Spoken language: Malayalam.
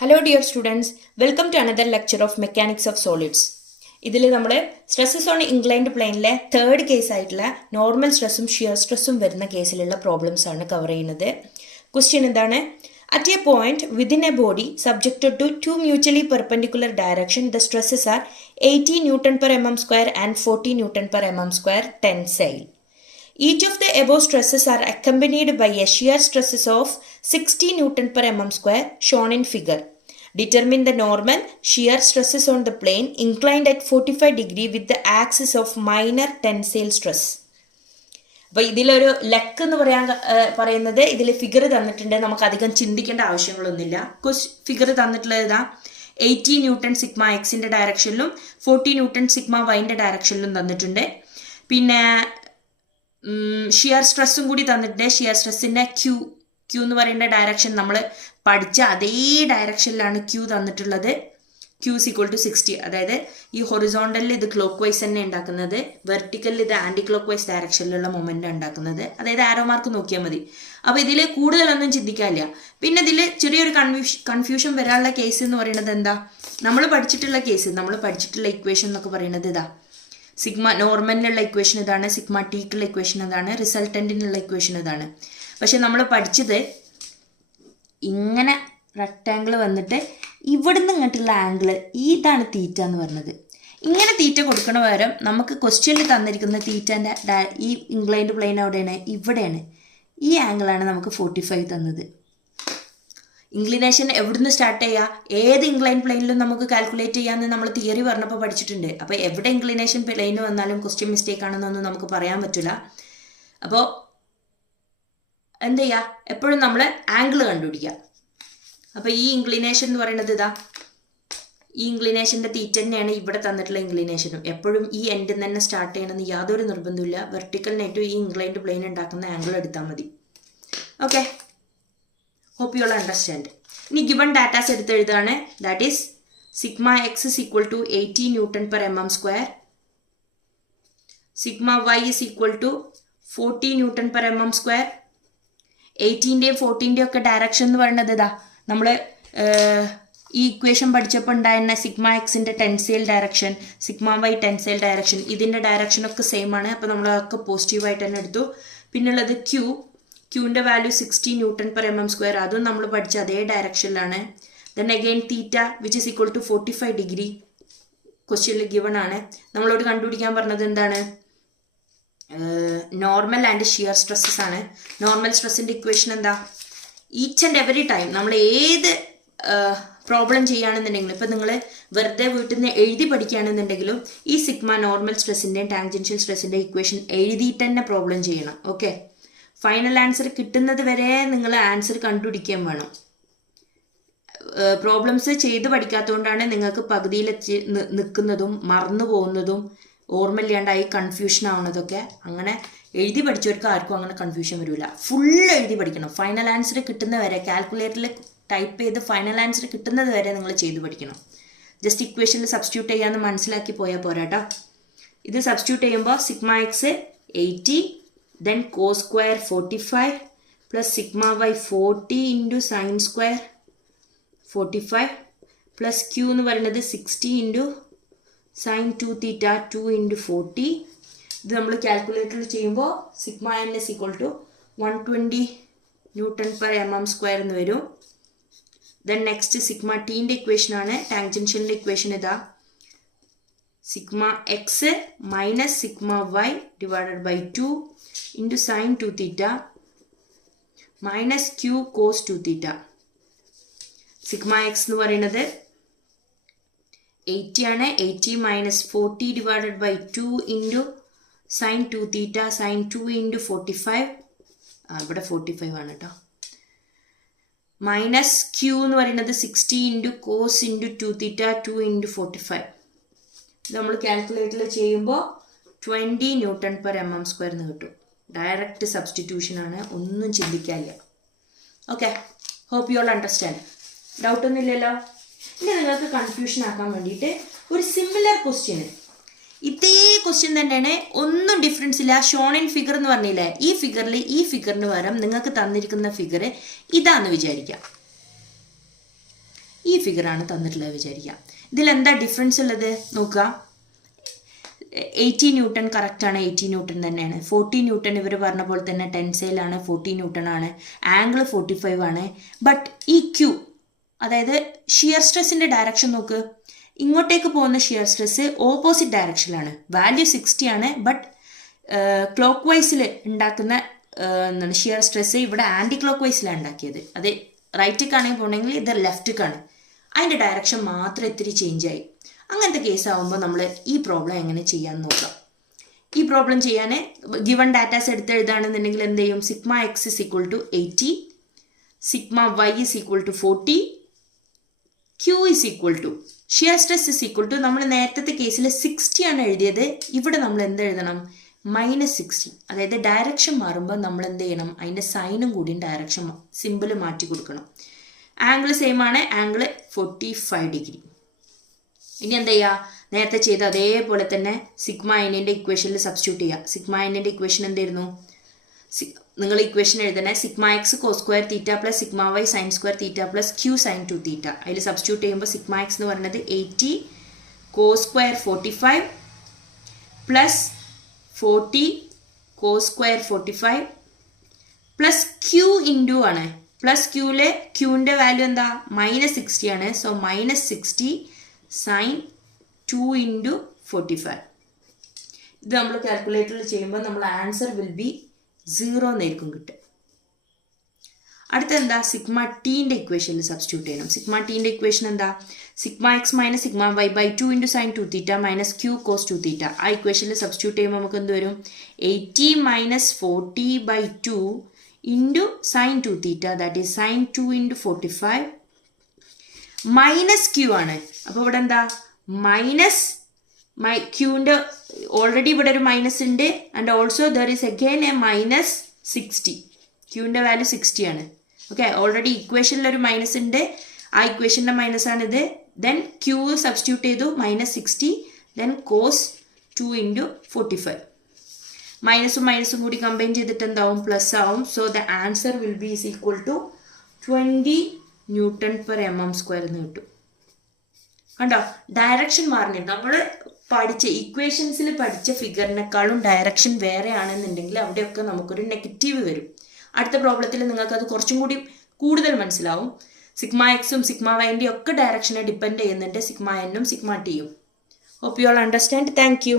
Hello dear students, welcome to another lecture of Mechanics of Solids. ഇതിൽ നമ്മൾ സ്ട്രെസ്സസ് ഓൺ ഇൻക്ലൈൻഡ് പ്ലെയിനിലെ തേർഡ് കേസ് ആയിട്ടുള്ള നോർമൽ സ്ട്രെസ്സും ഷിയർ സ്ട്രെസ്സും വരുന്ന കേസിലുള്ള പ്രോബ്ലംസ് ആണ് കവർ ചെയ്യുന്നത്. ക്വസ്റ്റ്യൻ എന്താണ്? At a point within a body subjected to two mutually perpendicular direction the stresses are 80 Newton per mm square and 40 Newton per mm square tensile. Each of the above stresses are accompanied by a shear stresses of 60 Newton per mm square shown in figure. Determine the normal shear stresses on the plane inclined at 45 degree with the axis of minor tensile stress. അപ്പോൾ ഇതിലൊരു ലെക്ക് എന്ന് പറയുന്നത് ഇതിൽ ഫിഗർ തന്നിട്ടുണ്ട്. നമുക്ക് അധികം ചിന്തിക്കേണ്ട ആവശ്യങ്ങളൊന്നുമില്ല. ഫിഗർ തന്നിട്ടുള്ളത് ഇതാ 80 ന്യൂട്ടൺ സിഗ്മ എക്സിൻ്റെ ഡയറക്ഷനിലും 40 ന്യൂട്ടൺ സിഗ്മ വൈൻ്റെ ഡയറക്ഷനിലും തന്നിട്ടുണ്ട്. പിന്നെ ഷിയർ സ്ട്രെസ്സും കൂടി തന്നിട്ടുണ്ട്. ഷിയർ സ്ട്രെസ്സിൻ്റെ ക്യൂ എന്ന് പറയുന്ന ഡയറക്ഷൻ നമ്മൾ പഠിച്ച അതേ ഡയറക്ഷനിലാണ് ക്യൂ തന്നിട്ടുള്ളത്. Q equal to 60. അതായത് ഈ ഹൊറിസോണ്ടലിൽ ഇത് ക്ലോക്ക് വൈസ് തന്നെ ഉണ്ടാക്കുന്നത്, വെർട്ടിക്കലിൽ ഇത് ആൻറ്റി ക്ലോക്ക് വൈസ് ഡയറക്ഷനിലുള്ള മൊമെൻ്റ് ഉണ്ടാക്കുന്നത്. അതായത് ആരോ മാർക്ക് നോക്കിയാൽ മതി. അപ്പോൾ ഇതിൽ കൂടുതലൊന്നും ചിന്തിക്കാനില്ല. പിന്നെ ഇതിൽ ചെറിയൊരു കൺഫ്യൂഷൻ വരാനുള്ള കേസ് എന്ന് പറയുന്നത് എന്താ? നമ്മൾ പഠിച്ചിട്ടുള്ള ഇക്വേഷൻ എന്നൊക്കെ പറയുന്നത് ഇതാ. സിഗ്മ നോർമലിനുള്ള ഇക്വേഷൻ ഇതാണ്, സിഗ്മ ടീക്കുള്ള ഇക്വേഷൻ ഇതാണ്, റിസൾട്ടൻറ്റിനുള്ള ഇക്വേഷൻ ഇതാണ്. പക്ഷെ നമ്മൾ പഠിച്ചത് ഇങ്ങനെ റെക്റ്റാങ്കിൾ വന്നിട്ട് ഇവിടുന്ന് ഇങ്ങോട്ടുള്ള ആംഗിള് ഇതാണ് തീറ്റ എന്ന് പറഞ്ഞത്. ഇങ്ങനെ തീറ്റ കൊടുക്കണ പകരം നമുക്ക് ക്വസ്റ്റ്യനിൽ തന്നിരിക്കുന്ന തീറ്റൻ്റെ ഈ ഇൻക്ലൈൻഡ് പ്ലെയിൻ എവിടെയാണ്? ഇവിടെയാണ്. ഈ ആംഗിളാണ് നമുക്ക് 45 തന്നത്. ഇൻക്ലിനേഷൻ എവിടുന്ന് സ്റ്റാർട്ട് ചെയ്യുക? ഏത് ഇൻക്ലൈൻ പ്ലെയിനിലും നമുക്ക് കാൽക്കുലേറ്റ് ചെയ്യാമെന്ന് നമ്മൾ തിയറി പറഞ്ഞപ്പോൾ പഠിച്ചിട്ടുണ്ട്. അപ്പോൾ എവിടെ ഇൻക്ലിനേഷൻ പ്ലെയിൻ വന്നാലും ക്വസ്റ്റ്യൻ മിസ്റ്റേക്ക് ആണെന്നൊന്നും നമുക്ക് പറയാൻ പറ്റില്ല. അപ്പോൾ എന്ത് ചെയ്യുക? എപ്പോഴും നമ്മൾ ആംഗിൾ കണ്ടുപിടിക്കുക. അപ്പോൾ ഈ ഇൻക്ലിനേഷൻ എന്ന് പറയുന്നത് ഇതാ, ഈ ഇൻക്ലിനേഷൻ്റെ തീറ്റ തന്നെയാണ് ഇവിടെ തന്നിട്ടുള്ള ഇൻക്ലിനേഷനും. എപ്പോഴും ഈ എൻഡിൽ തന്നെ സ്റ്റാർട്ട് ചെയ്യണമെന്ന് യാതൊരു നിർബന്ധമില്ല. വെർട്ടിക്കലിനായിട്ടും ഈ ഇൻക്ലൈൻഡ് പ്ലെയിൻ ഉണ്ടാക്കുന്ന ആംഗിൾ എടുത്താൽ മതി. Okay, hope you all understand. ഇനി ഗിവൺ ഡാറ്റാസ് എടുത്ത് എഴുതാണ്. That is sigma x is equal to 80 Newton per mm square, sigma y is equal to 40 Newton per mm square. 80ൻ്റെയും 40ൻ്റെയും ഒക്കെ ഡയറക്ഷൻ എന്ന് പറയുന്നത് ഇതാ, നമ്മൾ ഈ ഇക്വേഷൻ പഠിച്ചപ്പോൾ ഉണ്ടായിരുന്ന സിഗ്മ എക്സിൻ്റെ tensile direction, sigma y tensile direction, ഇതിൻ്റെ ഡയറക്ഷനൊക്കെ സെയിം ആണ്. അപ്പോൾ നമ്മളതൊക്കെ പോസിറ്റീവായിട്ട് തന്നെ എടുത്തു. പിന്നുള്ളത് ക്യൂവിൻ്റെ value 60 Newton per mm square, അതും നമ്മൾ പഠിച്ച അതേ ഡയറക്ഷനിലാണ്. Then again theta which is equal to 45 degree ക്വസ്റ്റ്യനിൽ ഗിവൺ ആണ്. നമ്മളോട് കണ്ടുപിടിക്കാൻ പറഞ്ഞത് എന്താണ്? നോർമൽ ആൻഡ് ഷിയർ സ്ട്രെസ്സസ് ആണ്. നോർമൽ സ്ട്രെസ്സിൻ്റെ ഇക്വേഷൻ എന്താ? ഈച്ച് ആൻഡ് എവറി ടൈം നമ്മൾ ഏത് പ്രോബ്ലം ചെയ്യുകയാണെന്നുണ്ടെങ്കിലും, ഇപ്പം നിങ്ങൾ വെറുതെ വീട്ടിൽ നിന്ന് എഴുതി പഠിക്കുകയാണെന്നുണ്ടെങ്കിലും ഈ സിഗ്മ നോർമൽ സ്ട്രെസ്സിൻ്റെയും ടാൻജൻഷ്യൽ സ്ട്രെസ്സിൻ്റെ ഇക്വേഷൻ എഴുതിയിട്ട് തന്നെ പ്രോബ്ലം ചെയ്യണം. ഓക്കെ, ഫൈനൽ ആൻസർ കിട്ടുന്നത് വരെ നിങ്ങൾ ആൻസർ കണ്ടുപിടിക്കുകയും വേണം. പ്രോബ്ലംസ് ചെയ്ത് പഠിക്കാത്തതുകൊണ്ടാണ് നിങ്ങൾക്ക് പകുതിയിൽ നിൽക്കുന്നതും മറന്നു പോകുന്നതും ഓർമ്മയില്ലാണ്ടായി കൺഫ്യൂഷൻ ആവുന്നതൊക്കെ. അങ്ങനെ എഴുതി പഠിച്ചവർക്ക് ആർക്കും അങ്ങനെ കൺഫ്യൂഷൻ വരില്ല. ഫുള്ള് എഴുതി പഠിക്കണം. ഫൈനൽ ആൻസർ കിട്ടുന്നത് വരെ കാൽക്കുലേറ്ററിൽ ടൈപ്പ് ചെയ്ത് ഫൈനൽ ആൻസർ കിട്ടുന്നത് വരെ നിങ്ങൾ ചെയ്ത് പഠിക്കണം. ജസ്റ്റ് ഇക്വേഷനിൽ സബ്സ്റ്റിറ്റ്യൂട്ട് ചെയ്യാമെന്ന് മനസ്സിലാക്കി പോയാൽ പോരാട്ടോ. ഇത് സബ്സ്റ്റിറ്റ്യൂട്ട് ചെയ്യുമ്പോൾ sigma X 80, then cos square 45 plus sigma y 40 into sin square 45 plus q എന്ന് പറയുന്നത് 60 into sin 2 theta 2 into 40. ഇത് നമ്മൾ കാൽക്കുലേറ്ററിൽ ചെയ്യുമ്പോൾ sigma n is equal to 120 Newton per mm square എന്ന് വരും. ദെൻ നെക്സ്റ്റ് സിഗ്മ ടീൻ്റെ ഇക്വേഷൻ ആണ്. ടാൻജൻഷ്യലിൻ്റെ ഇക്വേഷൻ ഇതാ, sigma x minus sigma y divided by 2 into sin 2 theta minus q cos 2 theta. Sigma x എന്ന് പറയുന്നത് 80 ആണ്. 80 minus 40 divided by 2 into sine 2 theta, sine 2 into 45, ഇവിടെ 45 ആണ് കേട്ടോ. മൈനസ് ക്യൂ എന്ന് പറയുന്നത് 60 ഇൻറ്റു കോസ് ഇൻറ്റു 2 തീറ്റ 2 ഇൻറ്റു 45. ഇത് നമ്മൾ കാൽക്കുലേറ്ററിൽ ചെയ്യുമ്പോൾ 20 Newton per mm square എന്ന് കിട്ടും. ഡയറക്റ്റ് സബ്സ്റ്റിറ്റ്യൂഷൻ ആണ്, ഒന്നും ചിന്തിക്കാനില്ല. Okay, hope you all understand. ഡൗട്ടൊന്നും ഇല്ലല്ലോ. ഇനി നിങ്ങൾക്ക് കൺഫ്യൂഷൻ ആക്കാൻ വേണ്ടിയിട്ട് ഒരു സിമിലർ ക്വസ്റ്റ്യന്, ഇതേ ക്വസ്റ്റ്യൻ തന്നെയാണ്, ഒന്നും ഡിഫറൻസ് ഇല്ല. ഷോൺ ഇൻ ഫിഗർ എന്ന് പറഞ്ഞില്ലേ, ഈ ഫിഗറിന് പകരം നിങ്ങൾക്ക് തന്നിരിക്കുന്ന ഫിഗർ ഇതാന്ന് വിചാരിക്കാം. ഈ ഫിഗറാണ് തന്നിട്ടുള്ളത് വിചാരിക്കുക. ഇതിലെന്താ ഡിഫറൻസ് ഉള്ളത് നോക്കുക. 80 ന്യൂട്ടൺ കറക്റ്റാണ്, 80 ന്യൂട്ടൺ തന്നെയാണ്. 40 ന്യൂട്ടൺ ഇവർ പറഞ്ഞ പോലെ തന്നെ ടെൻസൈലാണ്, 40 ന്യൂട്ടൺ ആണ്. ആംഗിൾ 45 ആണ്. ബട്ട് ഈ ക്യൂ, അതായത് ഷിയർ സ്ട്രെസ്സിൻ്റെ ഡയറക്ഷൻ നോക്ക്. ഇങ്ങോട്ടേക്ക് പോകുന്ന ഷിയർ സ്ട്രെസ് ഓപ്പോസിറ്റ് ഡയറക്ഷനിലാണ്. വാല്യൂ 60 ആണ്. ബട്ട് ക്ലോക്ക് വൈസിൽ ഉണ്ടാക്കുന്ന എന്താണ് ഷിയർ സ്ട്രെസ് ഇവിടെ ആൻറ്റി ക്ലോക്ക് വൈസിലാണ് ഉണ്ടാക്കിയത്. അത് റൈറ്റിക്കാണെങ്കിൽ പോകണമെങ്കിൽ ഇത് ലെഫ്റ്റിക്കാണ്. അതിൻ്റെ ഡയറക്ഷൻ മാത്രം ഇത്തിരി ചേഞ്ചായി. അങ്ങനത്തെ കേസാകുമ്പോൾ നമ്മൾ ഈ പ്രോബ്ലം എങ്ങനെ ചെയ്യാമെന്ന് നോക്കാം. ഈ പ്രോബ്ലം ചെയ്യാൻ ഗിവൺ ഡാറ്റാസ് എടുത്ത് എഴുതുകയാണെന്നുണ്ടെങ്കിൽ എന്ത് ചെയ്യും? Sigma x is equal to 80, sigma y is equal to 40, q is equal to shear stress is equal to നമ്മൾ നേരത്തെ കേസിൽ 60 ആണ് എഴുതിയത്. ഇവിടെ നമ്മൾ എന്ത് എഴുതണം? -60. അതായത് ഡയറക്ഷൻ മാറുമ്പോൾ നമ്മൾ എന്ത് ചെയ്യണം? അതിൻ്റെ സൈനും കൂടി ഡയറക്ഷൻ സിമ്പിൾ മാറ്റി കൊടുക്കണം. ആംഗിൾ സെയിം ആണ്, ആംഗിൾ 45 ഡിഗ്രി. ഇനി എന്താ ചെയ്യുക? നേരത്തെ ചെയ്ത് അതേപോലെ തന്നെ സിഗ്മ എന്നിൻ്റെ ഇക്വേഷനിൽ സബ്സ്റ്റിറ്റ്യൂട്ട് ചെയ്യുക. സിഗ്മ എന്നിൻ്റെ ഇക്വേഷൻ എന്തായിരുന്നു? നിങ്ങൾ ഇക്വേഷൻ എഴുതണേ sigma x cos square theta plus sigma y sine square theta plus q sine 2 theta. അതിൽ സബ്സ്റ്റിറ്റ്യൂട്ട് ചെയ്യുമ്പോൾ സിഗ്മ എക്സ് എന്ന് പറയുന്നത് 80 cos square 45 plus 40 cos square 45 plus q into ആണ്. പ്ലസ് ക്യൂവിലെ ക്യൂവിൻ്റെ വാല്യൂ എന്താ? -60 ആണ്. So -60 sine 2 into 45. ഇത് നമ്മൾ കാൽക്കുലേറ്ററിൽ ചെയ്യുമ്പോൾ നമ്മൾ ആൻസർ വിൽ ബി 0 എന്നായിരിക്കും കിട്ടുക. അടുത്ത എന്താ? സിഗ്മ ടീൻ്റെ ഇക്വേഷനിൽ സബ്സ്റ്റിറ്റ്യൂട്ട് ചെയ്യണം. സിഗ്മ ടീൻ്റെ ഇക്വേഷൻ എന്താ? Sigma x minus sigma y by 2 into sine 2 theta minus q cos 2 theta. ആ ഇക്വേഷനിൽ സബ്സ്റ്റിറ്റ്യൂട്ട് ചെയ്യുമ്പോൾ നമുക്ക് എന്ത് വരും? 80 minus 40 by 2 into sine 2 theta, that is sine 2 into 45 minus q ആണ്. അപ്പോൾ ഇവിടെ എന്താ? മൈനസ് ക്യൂവിൻ്റെ ഓൾറെഡി ഇവിടെ ഒരു മൈനസ് ഉണ്ട്. And also there is again a -60. ക്യൂവിൻ്റെ വാല്യൂ 60 ആണ്. ഓക്കെ, ഓൾറെഡി ഇക്വേഷനിൽ ഒരു മൈനസ് ഉണ്ട്. ആ ഇക്വേഷൻ്റെ മൈനസ് ആണിത്. ദെൻ ക്യൂ സബ്സ്റ്റിറ്റ്യൂട്ട് ചെയ്തു -60. Then cos 2 into 45. മൈനസും മൈനസും കൂടി കമ്പൈൻ ചെയ്തിട്ട് എന്താവും? പ്ലസ് ആവും. So the answer will be is equal to 20 Nm/mm² എന്ന് കിട്ടും. കണ്ടോ? ഡയറക്ഷൻ മാറുന്നില്ല. നമ്മൾ പഠിച്ച ഇക്വേഷൻസിൽ പഠിച്ച ഫിഗറിനേക്കാളും ഡയറക്ഷൻ വേറെ ആണെന്നുണ്ടെങ്കിൽ അവിടെയൊക്കെ നമുക്കൊരു നെഗറ്റീവ് വരും. അടുത്ത പ്രോബ്ലത്തിൽ നിങ്ങൾക്ക് അത് കുറച്ചും കൂടി കൂടുതൽ മനസ്സിലാവും. സിഗ്മ എക്സും സിഗ്മ വൈൻ്റെയും ഒക്കെ ഡയറക്ഷനെ ഡിപ്പെൻഡ് ചെയ്യുന്നുണ്ട്, സിഗ്മ എന്നും സിഗ്മ ടിയും. Hope you all understand. Thank U.